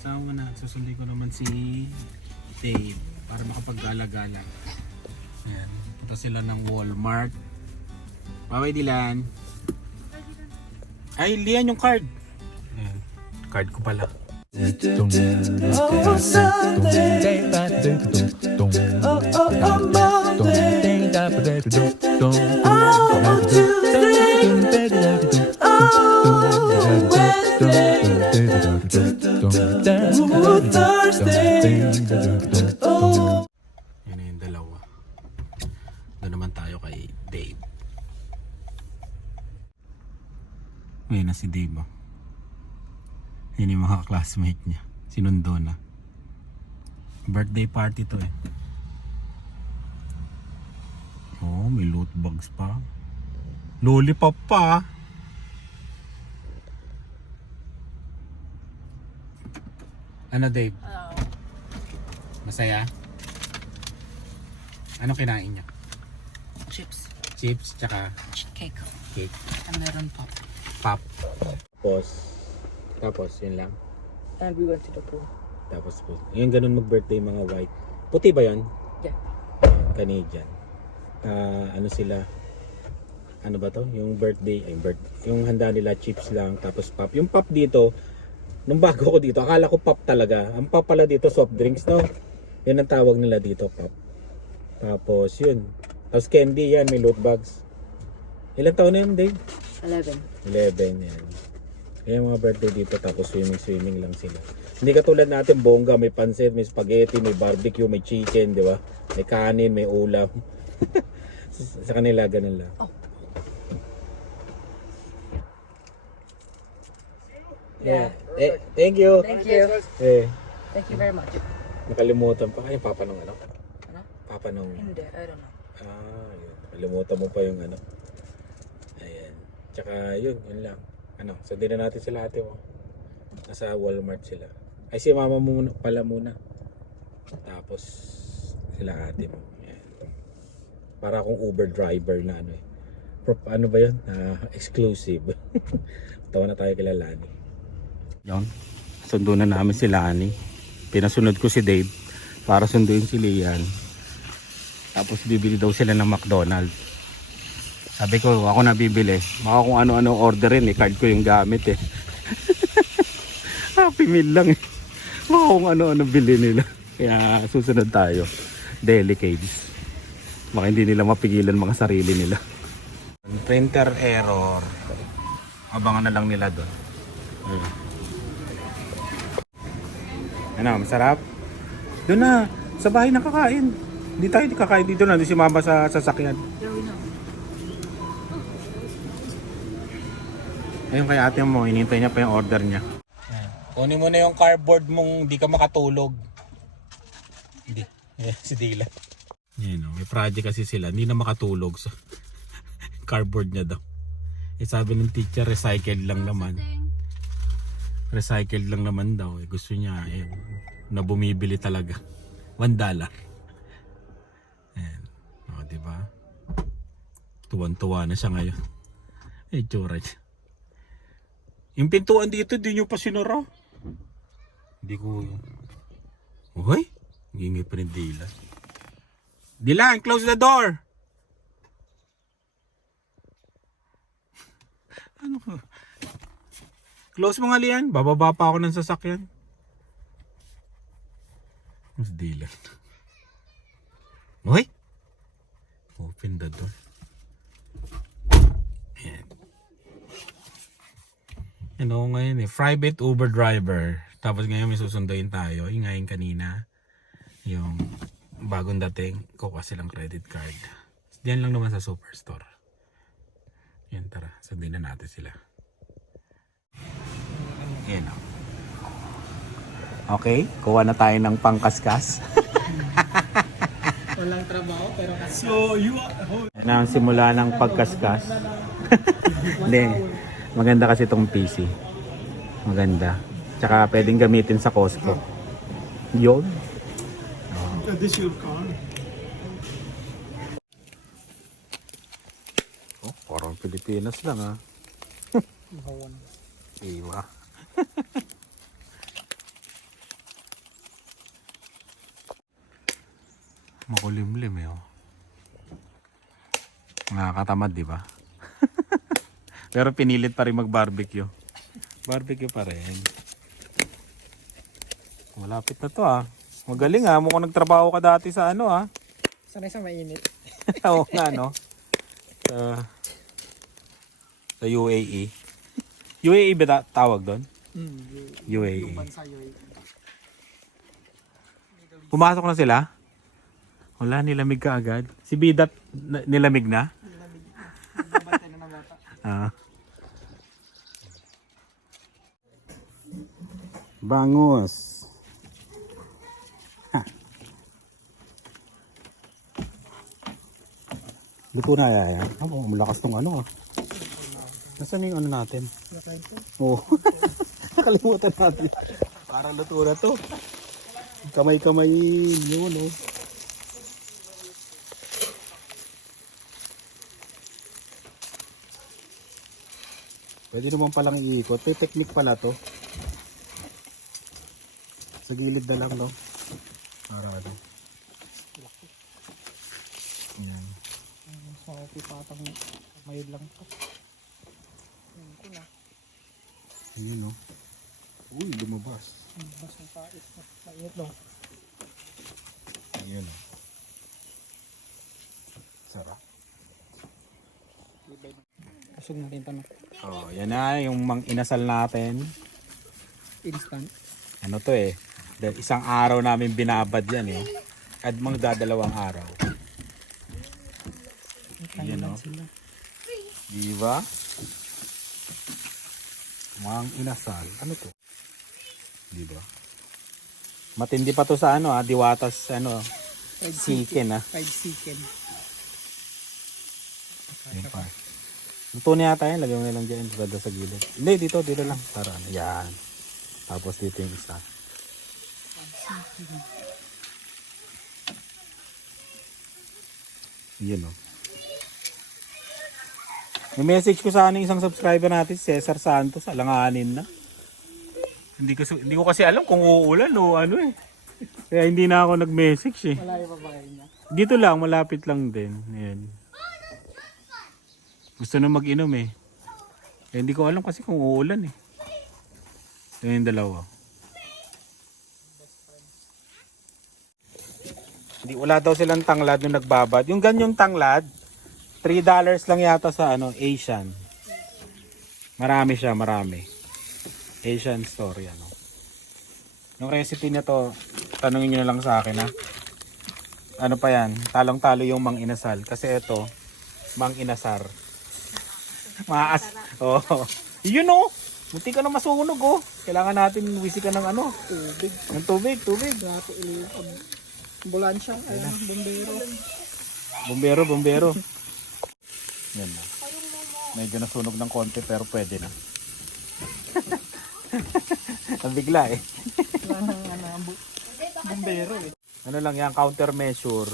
Sama na. Susundin ko naman si Dave para makapag-gala-gala. Ayan. Punta sila ng Walmart. Bye-bye, Dylan. Ay, Lian yung card. Ayan. Card ko pala. Yan na yung dalawa. Doon naman tayo kay Dave. Ngayon na si Dave. Oh. Yan yung mga classmate niya. Sinundo na. Birthday party to eh. Oh, may loot bags pa. Lollipop pa. Ano Dave? Hello. Masaya? Ano kinain niya? Chips. Chips tsaka Cake. cake. And meron pop. Pop. Tapos, tapos yun lang. And we went to the pool. Tapos po, yung ganun mag-birthday mga white. Puti ba yun? Yeah. Canadian. Ah, ano sila? Ano ba to? Yung birthday, ay birth, yung handa nila chips lang tapos pop. Yung pop dito, nung bago ko dito, akala ko pop talaga. Ang pop pala dito soft drinks, no? Yan ang tawag nila dito, pop. Tapos yun. Tapos candy yan, may loot bags. Ilan taon na yun, Dave? 11. 11 yan. Kaya mga birthday dito tapos swimming swimming lang sila. Hindi katulad natin bongga, may pansit, may spaghetti, may barbecue, may chicken, di ba? May kanin, may ulam. sa kanila ganun lang. Oh. Yeah. Eh, thank you. Thank you. Eh, Thank you very much. nakalimutan pa kayo papa nung ano? Ano? Papa nung Hindi, I don't know. Ah, yun. Nakalimutan mo pa yung ano. Ayan. Tsaka yun, yun lang. Ano, sundin na natin sila ate mo. Nasa Walmart sila. Ay si mama mo muna, pala muna. Tapos sila ate mo. Ayan. Para akong Uber driver na ano eh. Pro- ano ba yun? Ah, exclusive. Tawa na tayo kila Lani. Yon. Sundo na namin si Lani. Pinasunod ko si Dave para sunduin si Lian. Tapos bibili daw sila ng McDonald's. Sabi ko, ako na bibili. Baka kung ano-ano orderin eh. Card ko yung gamit eh. Happy meal lang eh. Baka kung ano-ano bili nila. Kaya susunod tayo. Delicates. Baka hindi nila mapigilan mga sarili nila. Printer error. Abangan na lang nila doon. Ayun. Ano, masarap? Doon na. Sa bahay na kakain. Hindi tayo kakain dito na. Si mama sa sasakyan. Ayun kay ate mo, hinintay niya pa yung order niya. Kunin mo na yung cardboard mong di ka makatulog. Hindi. Eh, si Dila. Yan o, may project kasi sila. Hindi na makatulog sa cardboard niya daw. Eh sabi ng teacher, recycled lang naman. Recycled lang naman daw. Eh, gusto niya, eh, na bumibili talaga. One dollar. Ayan. O, di ba? Tuwan-tuwa na siya ngayon. Eh, tsura niya. Yung pintuan dito, di nyo pa sinara. Hindi ko... Uy! Gingi pa rin Dylan. Dylan, close the door! ano ka? Close mo nga Lian. Bababa pa ako ng sasakyan. Mas Dylan. Uy! Open the door. Ayan. Ano ko ngayon eh, private Uber driver. Tapos ngayon may susunduin tayo. Yung kanina, yung bagong dating, kuha silang credit card. Diyan lang naman sa superstore. Yan tara, sundin na natin sila. Yan o. Okay, kuha na tayo ng pangkaskas. Walang trabaho, pero kasi... Yan ang simula ng pagkaskas. Hindi. Maganda kasi itong PC. Maganda. Tsaka pwedeng gamitin sa Costco. Yun. This your car? Oh, parang Pilipinas lang ah. Iwa. Makulimlim eh oh. Nakakatamad di ba? Pero pinilit pa rin mag-barbecue. Barbecue pa rin. Malapit na to ah. Magaling ah. Mukhang nagtrabaho ka dati sa ano ah. Sanay sa mainit. Oo nga no. Sa, sa UAE. UAE ba tawag doon? Hmm. UAE. Bansa yun. Pumasok na sila? Wala, nilamig ka agad. Si Bidat, na- nilamig na? Babantay na ng bata. Ah. Bangus. Ha. Luto na yaya. Oh, malakas tong ano ah. Nasaan yung ano natin? Nakain ko. Nakalimutan natin. Parang luto na to. Kamay-kamay yun oh. Pwede naman palang iikot. May technique pala to. Sa gilid na lang, no? Para ano. Yan. Sa pipatang mayod lang to. Ayun ko na. Ayun, no? Uy, lumabas. Mas ang pait. Mainit no. Ayun, no? Sarap. Kusog natin tanong. Oh, yan na yung mang inasal natin. Instant. Ano to eh. dahil Isang araw namin binabad yan eh. At magdadalawang araw. Ayan, no? sila. Di ba? Mang inasal. Ano to? Di ba? Matindi pa to sa ano ah, diwatas ano, Fried chicken ah. Fried chicken. Yan pa. Luto na yata yan, lagyan mo na lang dyan, banda sa gilid. Hindi, dito, dito lang. Para ano, yan. Tapos dito yung isa. Yun o. May message ko sa aning isang subscriber natin, Cesar Santos, alanganin na. Hindi ko, hindi ko kasi alam kung uulan o ano eh. Kaya hindi na ako nag-message eh. Wala yung babae niya. Dito lang, malapit lang din. Ayan. Gusto na mag-inom eh. eh. Hindi ko alam kasi kung uulan eh. Ayan yung dalawa. Hindi, wala daw silang tanglad nung nagbabad. Yung ganyong tanglad, $3 lang yata sa ano, Asian. Marami siya, marami. Asian store, ano. Yung recipe na to, tanungin nyo na lang sa akin ha ano pa yan, talong-talo yung mang inasal. Kasi ito, mang inasar. Maas. Oh. Yun oh. Munti ka na masunog oh. Kailangan natin wisi ka ng ano. Tubig. Ng tubig, tubig. Grabe iliw. Ambulansya. Ayun. Bombero. Bumbero, bumbero. Yan na. Medyo nasunog ng konti pero pwede na. Ang bigla eh. Nang ano, ambu- bombero eh. Ano lang yan, countermeasure.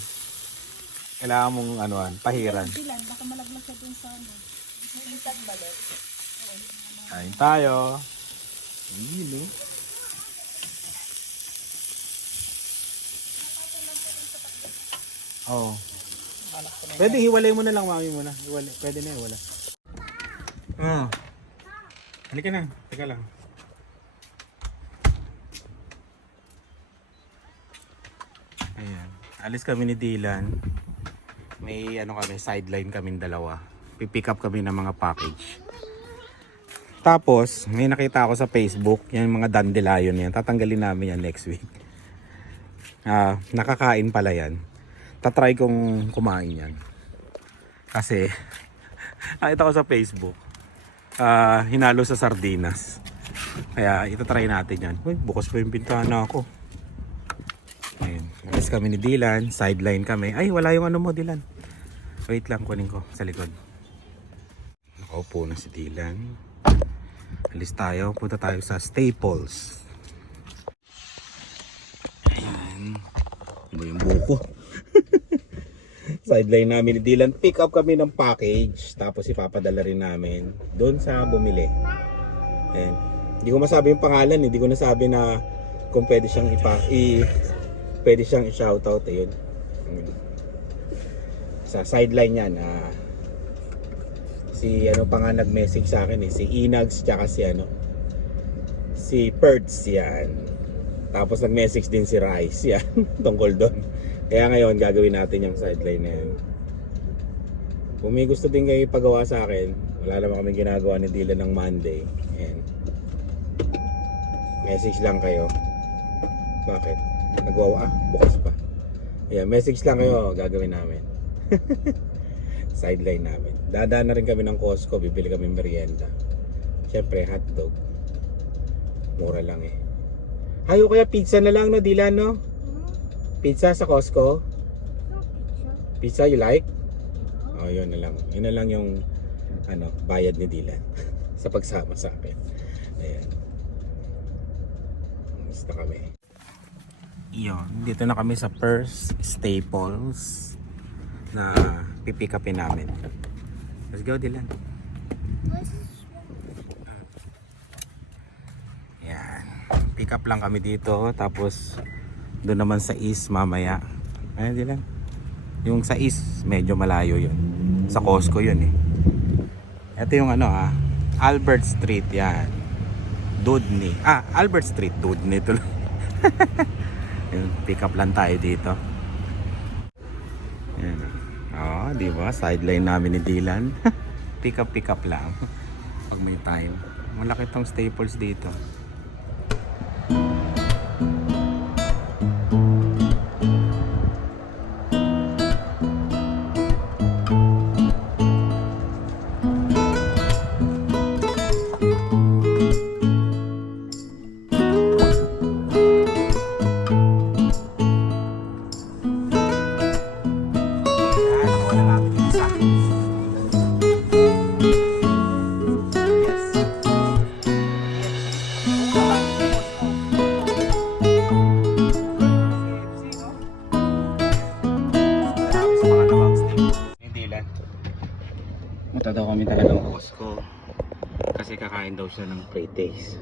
Kailangan mong anuan, pahiran. Kain tayo. Ayun oh. Oh. Pwede hiwalay mo na lang mami mo na. Hiwalay. Pwede na hiwalay. Oh. Halika na. Teka lang. Ayan. Alis kami ni Dylan. May ano kami, sideline kami dalawa. Pipick up kami ng mga package. Tapos, may nakita ako sa Facebook, yan mga dandelion yan. Tatanggalin namin yan next week. Ah, nakakain pala yan. Tatry kong kumain yan. Kasi, nakita ko sa Facebook, ah, hinalo sa sardinas. Kaya itatry natin yan. Uy, bukas pa yung bintana ako. Alis kami ni Dylan. Sideline kami. Ay, wala yung ano mo, Dylan. Wait lang, kunin ko sa likod. Nakaupo na si Dylan. Alis tayo. Punta tayo sa Staples. Ayan. Ano yung buko? Sideline namin ni Dylan. Pick up kami ng package. Tapos ipapadala rin namin doon sa bumili. Ayan. Hindi ko masabi yung pangalan. Hindi ko nasabi na kung pwede siyang ipa i pwede siyang i-shoutout ayun. Sa sideline yan, ah, si ano pa nga nag-message sa akin eh, si Inags tsaka si ano, si Perts yan. Tapos nag-message din si Rice yan tungkol doon. Kaya ngayon gagawin natin yung sideline na yan. Kung may gusto din kayo ipagawa sa akin, wala naman kami ginagawa ni Dylan ng Monday. Ayan. Message lang kayo. Bakit? Nagwawa? Ah, bukas pa. Ayan, message lang kayo, gagawin namin. Sideline namin. Dadaan na rin kami ng Costco, bibili kami merienda. Siyempre, hotdog. Mura lang eh. Hayo kaya pizza na lang no, Dylan no? Pizza sa Costco? Pizza you like? Oh, yun na lang. Yun na lang yung ano, bayad ni Dylan sa pagsama sa akin. Ayan. Basta kami. Yun, dito na kami sa First Staples na pipick upin namin. Let's go, Dylan. Yan. Pick up lang kami dito. Tapos, doon naman sa East mamaya. Ayun, Dylan. Yung sa East, medyo malayo yun. Sa Costco yun eh. Ito yung ano ah, Albert Street yan. Dudney. Ah, Albert Street, Dudney tuloy. Pick up lang tayo dito. Yan. Oh, di ba? Sideline namin ni Dylan. pick up, pick up lang. Pag may time. Malaki tong staples dito. Mata daw kami talagang Costco. Kasi kakain daw siya ng pre-taste.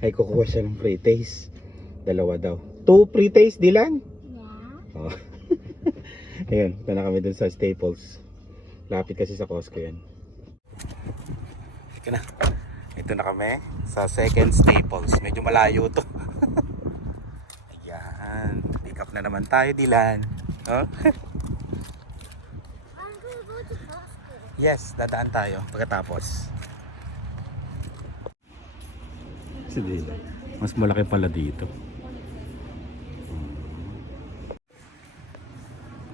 Ay, kukuha siya ng pre-taste. Dalawa daw. Two pre-taste, Dylan? Oh. Ayun, punta na kami dun sa Staples. Lapit kasi sa Costco yan. Ito na. Ito na kami sa second Staples. Medyo malayo to. Ayan. Pick up na naman tayo, Dylan. Oh? yes, dadaan tayo pagkatapos. Si Dylan. Mas malaki pala dito.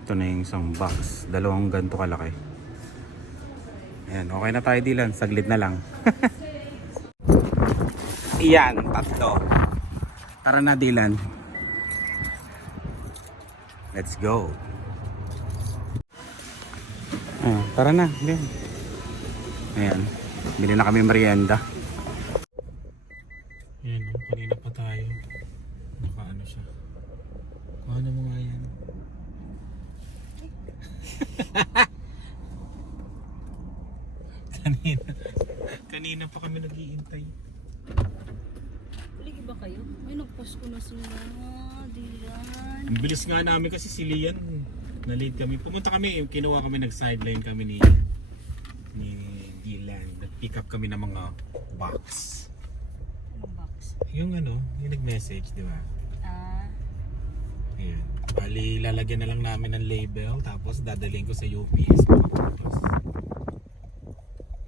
Ito na yung isang box. Dalawang ganito kalaki. Ayan, okay na tayo Dylan. Saglit na lang. Iyan, tatlo. Tara na Dylan. Let's go. Ah, tara na. Ayan. Ayan. Bili na kami merienda. Ayan, oh, kanina pa tayo. Nakaano siya. Kuha na mo nga yan. kanina. Kanina pa kami nag-iintay. Ligi ba kayo? Ay, nagpost ko na sila. Dilan. Ang bilis nga namin kasi si Lian. Na-late kami. Pumunta kami, kinuha kami, nag-sideline kami ni ni Dylan. Nag-pick up kami ng mga box. Yung box. Yung ano, yung nag-message, di ba? Ah, Ayan. Bali, lalagyan na lang namin ng label, tapos dadalhin ko sa UPS. Tapos,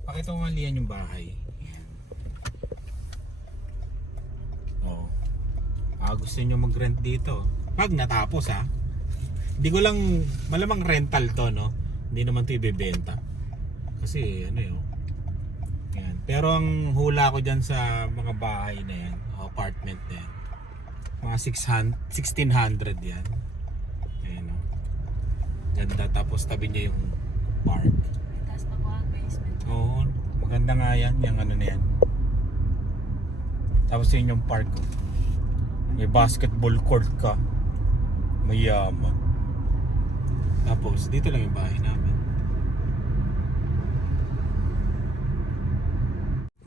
pakita ko nga Lian yung bahay. Ayan. Oh. Ah, gusto nyo mag-rent dito. Pag natapos ha. Hindi ko lang, malamang rental to no. Hindi naman to ibebenta. Kasi ano yun. Yan. Pero ang hula ko dyan sa mga bahay na yan, o apartment na yan, mga 600, 1600 yan. Ayan o. Ganda tapos tabi niya yung park. taas pa ko ang basement. Oo, maganda nga yan, yung ano na yan. Tapos yun yung park ko. May basketball court ka. Mayaman. Tapos dito lang yung bahay namin.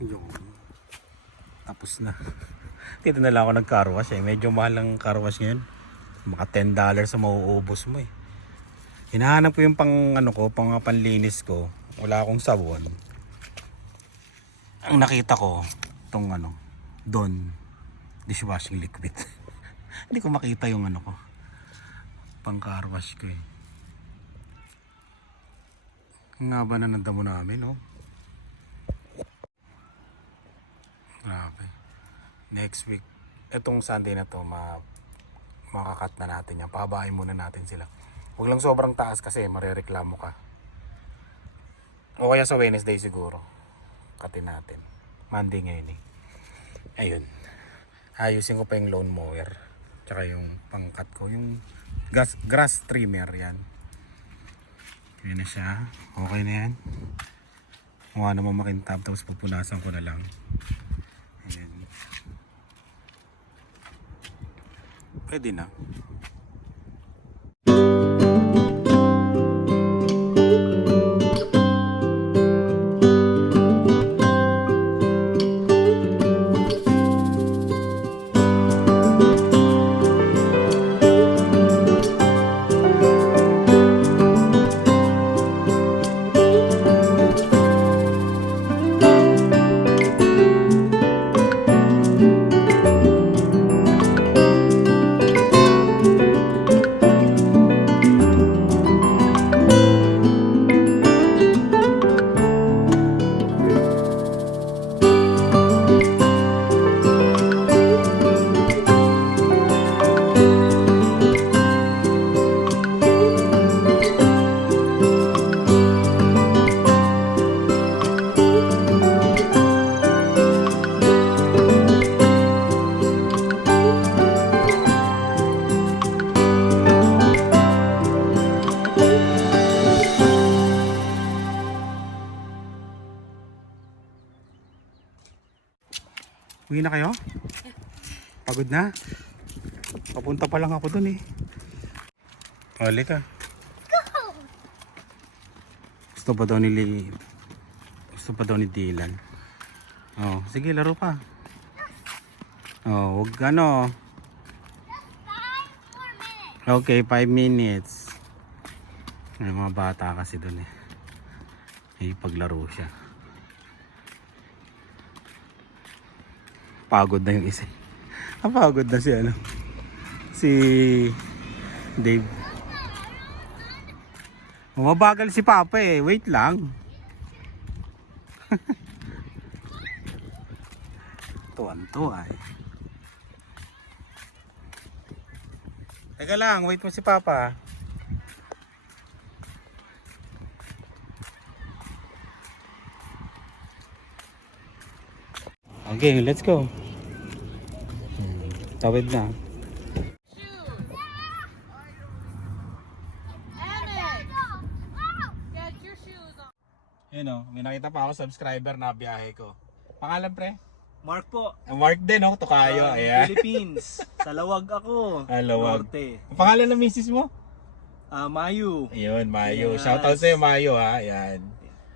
Yun. Tapos na. Dito na lang ako nag-car wash eh. Medyo mahal ang car wash ngayon. Maka $10 sa mauubos mo eh. Hinahanap ko yung pang ano ko, pang panlinis ko. Wala akong sabon. Ang nakita ko, tong ano, Don dishwashing liquid. Hindi ko makita yung ano ko. Pang car wash ko eh. Ang nga ba na ng damo namin, oh? Grabe. Next week, etong Sunday na to, ma makakat na natin yan. Pababain muna natin sila. Huwag lang sobrang taas kasi marereklamo ka. O kaya sa Wednesday siguro. Katin natin. Monday ngayon eh. Ayun. Ayusin ko pa yung lawn mower. Tsaka yung pangkat ko. Yung gas, grass trimmer yan. Yan na siya. Okay na yan. Mukha naman makintab. Tapos pupunasan ko na lang. Ayan. Pwede na. Na? Papunta pa lang ako dun eh. Hali ka. Gusto pa daw ni Lee. Gusto pa daw ni Dylan. Oh, sige laro pa. Oh, wag ano. Okay, 5 minutes. May mga bata kasi dun eh. May paglaro siya. Pagod na yung isa. Napagod na si ano. Si Dave. Mabagal si Papa eh. Wait lang. Tuwan-tuwa eh. Teka lang, wait mo si Papa. Okay, let's go. Tawid na. Yun o, may nakita pa ako subscriber na biyahe ko. Pangalan pre? Mark po. Ah, Mark din oh, Tukayo. Ah, Ayan. Philippines. Sa Lawag ako. Ah, Lawag. Norte. Ang pangalan ng misis mo? Ah, Mayu. Ayun, Mayo. Yes. Shoutout sa'yo, Mayo ha. Ayan.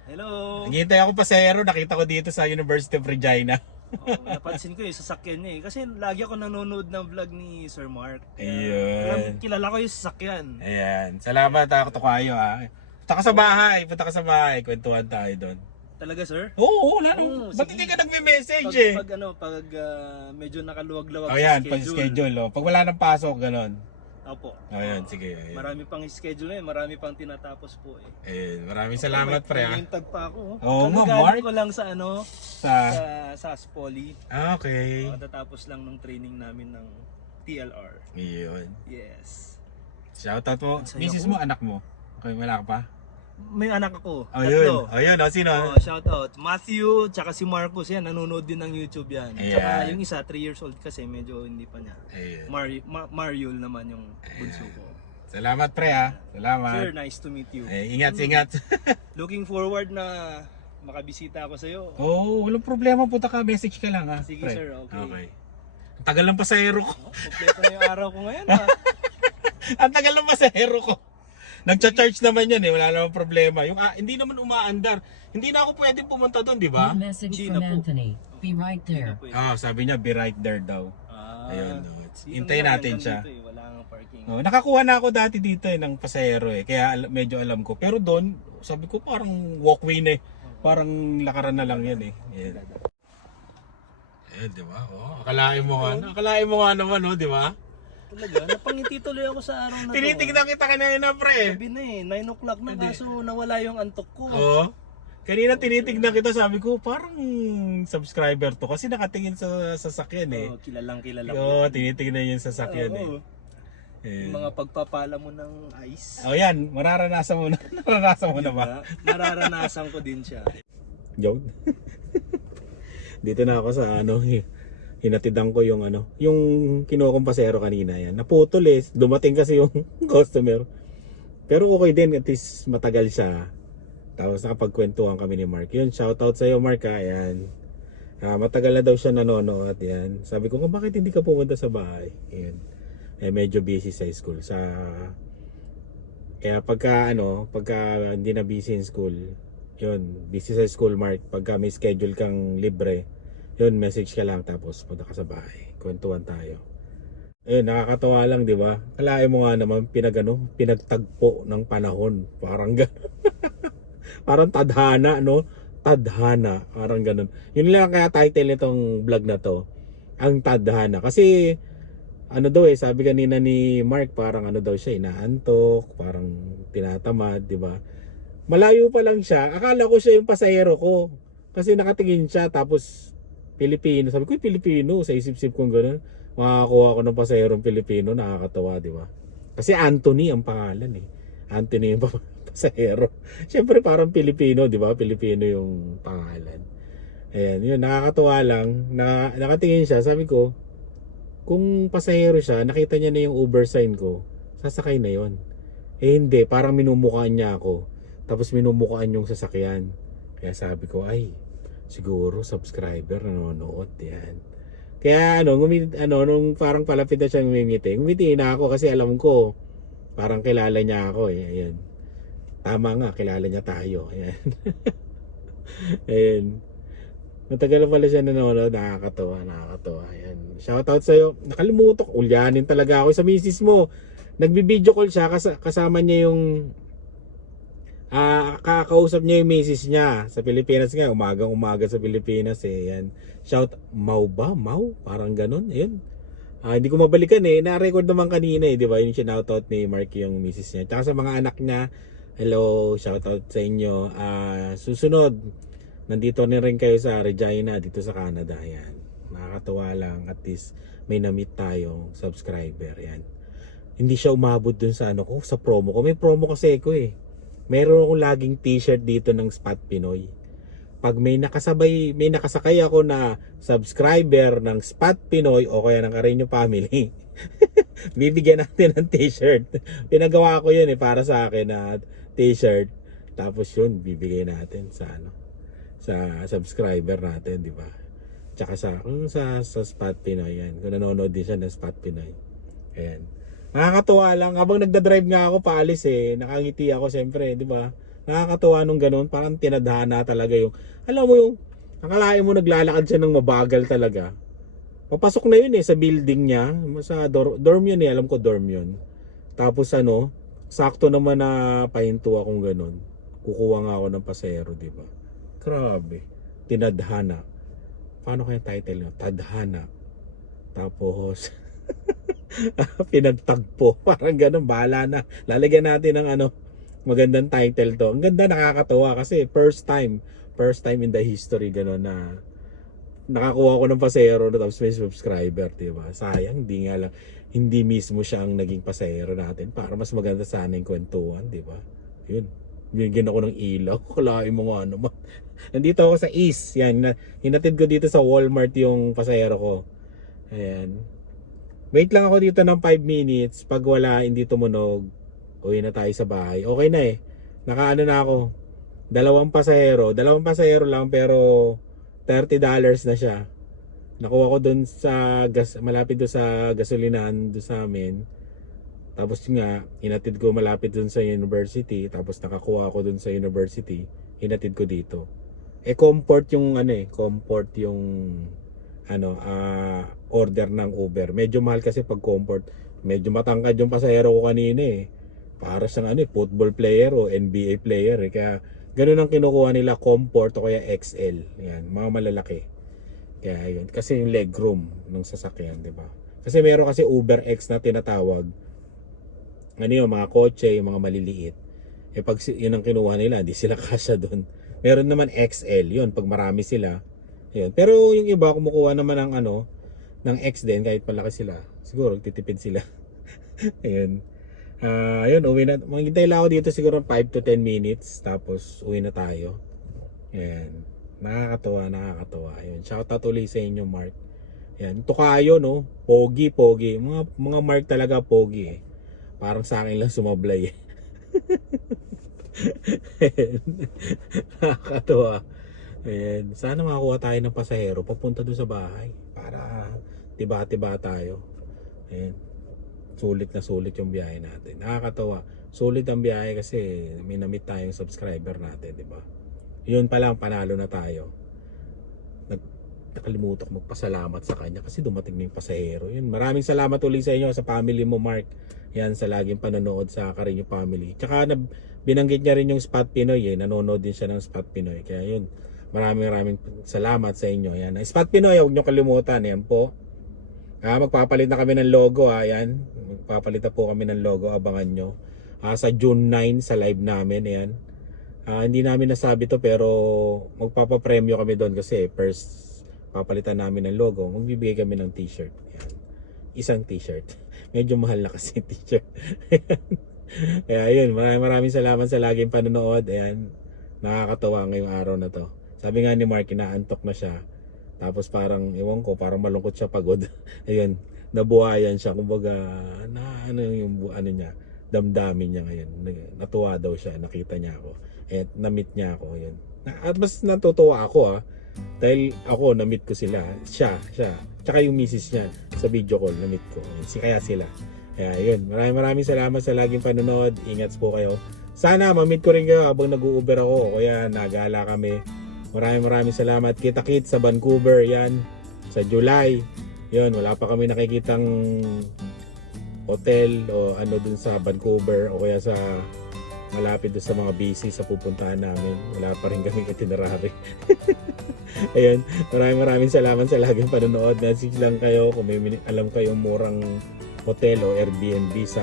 Hello. Naghihintay ako pasero, nakita ko dito sa University of Regina. Oh, napansin ko yung sasakyan niya eh. Kasi lagi ako nanonood ng vlog ni Sir Mark. Ayun. alam- kilala ko yung sasakyan. Ayan. Salamat ha, Tukayo ha. Punta ka sa bahay, punta ka sa bahay, kwentuhan tayo doon. Talaga sir? Oo, Oo, nang. Ba't sige. hindi ka nagme-message Pag, eh? pag ano, pag ah, medyo nakaluwag-lawag Oh, yan, pag schedule. Oh. Pag wala nang pasok, ganon. Opo. Oh, yan, sige. Ayan. Marami pang schedule eh, marami pang tinatapos po eh. Ayan, maraming salamat pre ha. name tag pa ako. Oo nga, Kagagaling Mark. ko lang sa ano, Sa... sa SAS Poly. Ah, okay. Katatapos lang ng training namin ng TLR. Iyon. Yes. Shoutout mo. Misis mo, anak mo. Okay, wala ka pa? May anak ako. Oh, yun. Tatlo. Oh, yun. Oh, sino? Oh, shout out. Matthew, tsaka si Marcus yan, nanonood din ng YouTube yan. Tsaka Ayan. yung isa, 3 years old kasi, medyo hindi pa niya. Ayun. Mar- Ma- Mariol naman yung bunso ko. Salamat pre ha. Sir, Salamat. nice to meet you. Eh, ingat, ingat. Looking forward na makabisita ako sa iyo. Oo, oh, walang problema. Punta ka, message ka lang ha. Sige, pre. sir, okay. Okay. Ang tagal ng pasahero ko. Oh, kompleto na yung araw ko ngayon. ah. Ha? Ang tagal ng pasahero ko. Nagcha-charge naman yan eh, wala namang problema. Yung ah, hindi naman umaandar. Hindi na ako pwedeng pumunta doon, di ba? Message Hindi from na po. Anthony. Be right there. Ah, sabi niya be right there daw. Ah, Ayun, no. It's- hintayin lang, natin siya. dito eh, Wala nga parking. No, nakakuha na ako dati dito eh, ng pasahero eh. Kaya al- medyo alam ko. Pero doon, sabi ko parang walkway na eh. Parang lakaran na lang yan eh. Yan. Ayan, di ba? Oh, akalain mo nga, akalain mo nga naman, oh, di ba? Talaga, napangiti tuloy ako sa araw na to. Tinitignan kita kanina, pre. Gabi na eh, 9 o'clock na kaso nawala yung antok ko. Oo. Kanina tinitignan kita, sabi ko, parang subscriber to. Kasi nakatingin sa sasakyan eh. Oh, kilalang kilala Oo, tinitignan yung sasakyan eh. Oo. Ayan. Yung mga pagpapala mo ng ice. Oh, yan. Mararanasan mo na. Naranasan mo na ba? Diba? Mararanasan ko din siya. Joke. Dito na ako sa ano, hi- hinatidan ko yung ano, yung kinuha kong pasero kanina yan. Naputol eh. Dumating kasi yung customer. Pero okay din, at least matagal siya. Tapos nakapagkwentuhan kami ni Mark. Yun, shoutout sa iyo Mark ha. Ayan. Ah, matagal na daw siya nanonood. Yan. Sabi ko, bakit hindi ka pumunta sa bahay? Ayan. Eh, medyo busy sa school. Sa kaya pagka ano, pagka hindi na busy in school, yun, busy sa school mark, pagka may schedule kang libre, yun, message ka lang tapos punta ka sa bahay. Kwentuhan tayo. Ayun, nakakatawa lang, di ba? Kalain mo nga naman, pinagano, pinagtagpo ng panahon. Parang gano'n. parang tadhana, no? Tadhana. Parang ganun. Yun lang kaya title nitong vlog na to. Ang tadhana. Kasi, ano daw eh, sabi kanina ni Mark, parang ano daw siya, inaantok, parang tinatamad, di ba? Malayo pa lang siya. Akala ko siya yung pasahero ko. Kasi nakatingin siya, tapos Pilipino. Sabi ko, Pilipino. Sa isip-isip kong gano'n. Makakuha ko ng pasaherong Pilipino. Nakakatawa, di ba? Kasi Anthony ang pangalan eh. Anthony yung pa- pasahero. Siyempre parang Pilipino, di ba? Pilipino yung pangalan. Ayan, yun. Nakakatawa lang. Na, nakatingin siya. Sabi ko, kung pasahero siya, nakita niya na yung Uber sign ko, sasakay na yon. Eh hindi, parang minumukaan niya ako. Tapos minumukaan yung sasakyan. Kaya sabi ko, ay, siguro subscriber nanonood yan. Kaya ano, ngumit, ano, nung parang palapit na siyang ngumiti, ngumiti na ako kasi alam ko, parang kilala niya ako eh. Ayan. Tama nga, kilala niya tayo. Ayan. Ayan. Matagal pala siya nanonood, nakakatawa, nakakatawa. Ayan. Shoutout sa'yo. Nakalimutok, ulyanin talaga ako sa misis mo. Nagbi-video call siya, kas- kasama niya yung Ah, kakausap niya yung misis niya sa Pilipinas nga, umagang umaga sa Pilipinas eh. Yan. Shout Mau ba? Mau? Parang ganun. Ayun. Ah, hindi ko mabalikan eh. Na-record naman kanina eh, di ba? Yung shoutout ni Mark yung misis niya. Tsaka sa mga anak niya, hello, shoutout sa inyo. Ah, susunod, nandito na rin kayo sa Regina, dito sa Canada. Yan. Nakakatawa lang. At least may na-meet tayong subscriber. Yan. Hindi siya umabot dun sa ano ko, sa promo ko. May promo kasi ko eh meron akong laging t-shirt dito ng Spot Pinoy. Pag may nakasabay, may nakasakay ako na subscriber ng Spot Pinoy o kaya ng Carreño Family, bibigyan natin ng t-shirt. Pinagawa ko yun eh para sa akin na t-shirt. Tapos yun, bibigay natin sa ano sa subscriber natin, di ba? Tsaka sa kung sa sa Spot Pinoy yan. Kung nanonood din siya ng Spot Pinoy. Ayan. Nakakatuwa lang habang nagda-drive nga ako paalis eh, nakangiti ako siyempre, 'di ba? Nakakatuwa nung ganun, parang tinadhana talaga yung alam mo yung akalain mo naglalakad siya ng mabagal talaga. Papasok na yun eh sa building niya, sa dor- dorm yun eh, alam ko dorm yun. Tapos ano, sakto naman na pahinto akong ganun. Kukuha nga ako ng pasero, 'di ba? Grabe. Tinadhana. Paano kaya title nyo? Tadhana. Tapos pinagtagpo. Parang ganun, bahala na. Lalagyan natin ng ano, magandang title to. Ang ganda, nakakatawa kasi first time, first time in the history, ganun na nakakuha ko ng pasero na tapos may subscriber, di ba? Sayang, hindi nga lang, hindi mismo siya ang naging pasero natin para mas maganda sana yung kwentuhan, di ba? Yun. Binigyan ako ng ilaw. Kalahin mo nga naman. Nandito ako sa East. Yan. na- Hinatid ko dito sa Walmart yung pasahero ko. Ayan. Wait lang ako dito ng 5 minutes. Pag wala, hindi tumunog, uwi na tayo sa bahay. Okay na eh. Nakaano na ako. Dalawang pasahero. Dalawang pasahero lang pero $30 na siya. Nakuha ko dun sa gas, malapit doon sa gasolinahan doon sa amin. Tapos nga, hinatid ko malapit dun sa university. Tapos nakakuha ko dun sa university. Hinatid ko dito. Eh, comfort yung ano eh. Comfort yung ano ah, order ng Uber. Medyo mahal kasi pag comfort. Medyo matangkad yung pasahero ko kanina eh. Para siyang ano eh, football player o NBA player eh. Kaya ganun ang kinukuha nila comfort o kaya XL. Yan, mga malalaki. Kaya yun. Kasi yung legroom ng sasakyan, di ba? Kasi meron kasi Uber X na tinatawag. Ano yung mga kotse, yung mga maliliit. Eh pag yun ang kinuha nila, di sila kasya doon. Meron naman XL, yun, pag marami sila. Yun. Pero yung iba, kumukuha naman ng ano, ng X din, kahit malaki sila. Siguro, titipid sila. Ayun. Ah, ayun, uwi na. Maghintay lang ako dito siguro 5 to 10 minutes. Tapos, uwi na tayo. Ayan. Nakakatawa, nakakatawa. Ayun. Shout out ulit sa inyo, Mark. Ayan. Tukayo, no? Pogi, pogi. Mga, mga Mark talaga pogi eh. Parang sa akin lang sumablay eh. Nakakatawa. Ayan. Sana makakuha tayo ng pasahero papunta doon sa bahay para tiba-tiba tayo. Ayan. Sulit na sulit yung biyahe natin. Nakakatawa. Sulit ang biyahe kasi may namit tayong subscriber natin, di ba? Yun pa lang, panalo na tayo. Nag nakalimutan magpasalamat sa kanya kasi dumating na yung pasahero. Yun, maraming salamat ulit sa inyo sa family mo, Mark. Yan, sa laging panonood sa Karinyo Family. Tsaka na, binanggit niya rin yung Spot Pinoy eh. Nanonood din siya ng Spot Pinoy. Kaya yun, maraming maraming salamat sa inyo. Yan. Spot Pinoy, huwag niyo kalimutan. Yan po. Ah, magpapalit na kami ng logo. Ah, yan. Magpapalit na po kami ng logo. Abangan nyo. Ah, sa June 9 sa live namin. Yan. Ah, hindi namin nasabi to pero magpapapremyo kami doon kasi first papalitan namin ng logo. Magbibigay kami ng t-shirt. Yan. Isang t-shirt. Medyo mahal na kasi t-shirt. Kaya yun, maraming maraming salamat sa laging panonood. Ayan, nakakatawa ngayong araw na to. Sabi nga ni Mark, inaantok na siya. Tapos parang, ewan ko, parang malungkot siya pagod. Ayun, nabuhayan siya. Kumbaga, na ano yung ano niya, damdamin niya ngayon. Natuwa daw siya, nakita niya ako. At na-meet niya ako. Yun. Na- At mas natutuwa ako ah. Dahil ako, na-meet ko sila. Siya, siya. Tsaka yung misis niya sa video call, na-meet ko. Ayun, Si kaya sila. Kaya yun, maraming maraming salamat sa laging panonood. Ingat po kayo. Sana ma-meet ko rin kayo habang nag-uuber ako. Kaya nagala kami. Maraming maraming salamat. Kita-kit sa Vancouver. Yan. Sa July. Yun, wala pa kami nakikitang hotel o ano dun sa Vancouver o kaya sa malapit dun sa mga busy sa pupuntahan namin. Wala pa rin kami itinerary. Ayun, maraming maraming salamat sa laging panonood. Message lang kayo kung may alam kayong murang hotel o Airbnb sa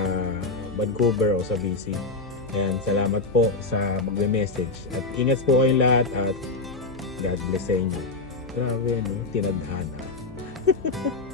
Vancouver o sa BC. Ayan, salamat po sa magme-message. At ingat po kayong lahat at God bless sa inyo. Grabe, no? Tinadhana.